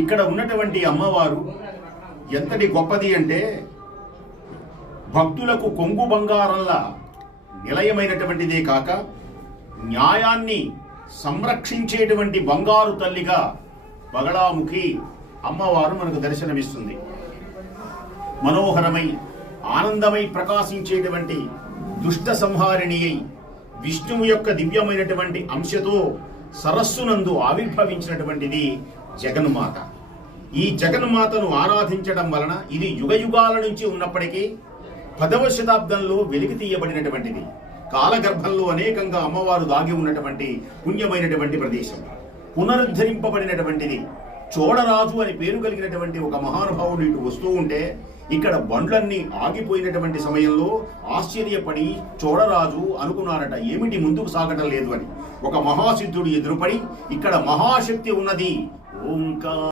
ఇక్కడ ఉన్నటువంటి అమ్మవారు ఎంతటి గొప్పది అంటే భక్తులకు కొంగు బంగారంలా నిలయమైనటువంటిదే కాక న్యాయాన్ని సంరక్షించేటువంటి బంగారు తల్లిగా బగళాముఖి అమ్మవారు మనకు దర్శనమిస్తుంది. మనోహరమై ఆనందమై ప్రకాశించేటువంటి దుష్ట సంహారిణి అయి విష్ణువు యొక్క దివ్యమైనటువంటి అంశతో సరస్సునందు ఆవిర్భవించినటువంటిది జగన్మాత. ఈ జగన్మాతను ఆరాధించడం వలన ఇది యుగయుగాల నుంచి ఉన్నప్పటికీ 10వ శతాబ్దంలో వెలికి తీయబడినటువంటిది. కాలగర్భంలో అనేకంగా అమ్మవారు దాగి ఉన్నటువంటి పుణ్యమైనటువంటి ప్రదేశం, పునరుద్ధరింపబడినటువంటిది. చోడరాజు అని పేరు కలిగినటువంటి ఒక మహానుభావుడు ఇటు వస్తూ ఉంటే ఇక్కడ బండ్లన్నీ ఆగిపోయినటువంటి సమయంలో ఆశ్చర్యపడి చోడరాజు అనుకున్నారట, ఏమిటి ముందుకు సాగటం లేదు అని. ఒక మహాసిద్ధుడు ఎదురుపడి ఇక్కడ మహాశక్తి ఉన్నది, ఓంకార